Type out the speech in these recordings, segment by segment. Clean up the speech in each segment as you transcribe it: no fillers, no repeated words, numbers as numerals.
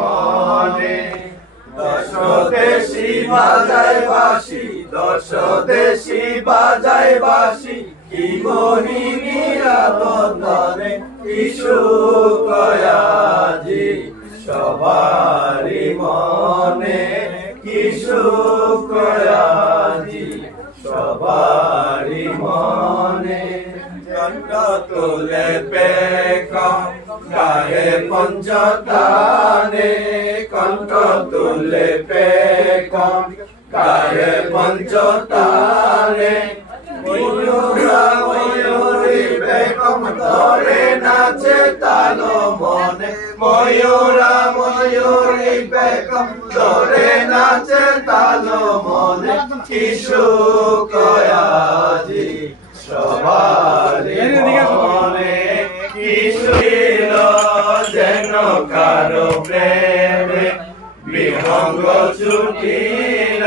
মনে দশ দেশি বাজায় বাঁশি, দশ দেশি বাজায় বাঁশি, কি মোহিনীরা বন্দনে কি সুখ আজি সবারি মনে, কি সুখ আজি সবারি মনে। কণ্ঠ তোলে পেখম গায়ে পঞ্চতানে, কণ্ঠ তোলে পেখম গায়ে পঞ্চতানে। ময়ূরা ময়ূরী বেগম ধরে নাচে তালো মনে, ময়ূরা ময়ূরী বেগম ধরে নাচে তালো মনে, কি সুখ আজি সবারি মনে। কি ছিল যেন কারো প্রেমে বিহঙ্গ ছুটিল,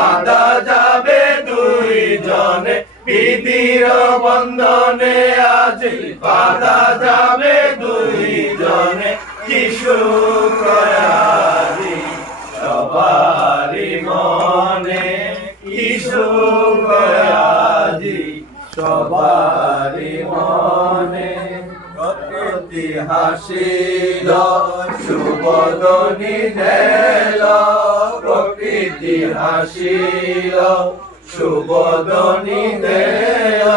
বাঁধা যাবে দুই জনে বিধির বন্ধনে, আজ বাঁধা যাবে দুই জনে, কি সুখ আজি সবারি মনে, কি সুখ আজি সবারি মনে। প্রকৃতি হাসিল সুবদনী নেল, প্রকৃতি হাসিল সুবদনী নেল।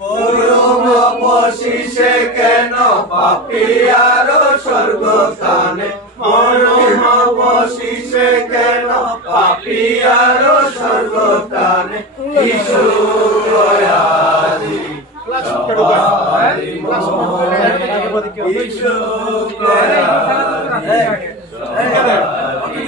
মরুম বশিষে কেন পাপিয়ার স্বর্গস্থানে, মরুম বশিষে কেন পাপিয়ার স্বর্গস্থানে, কি সুখ আজি সবারি মনে, কি সুখ আজি সবারি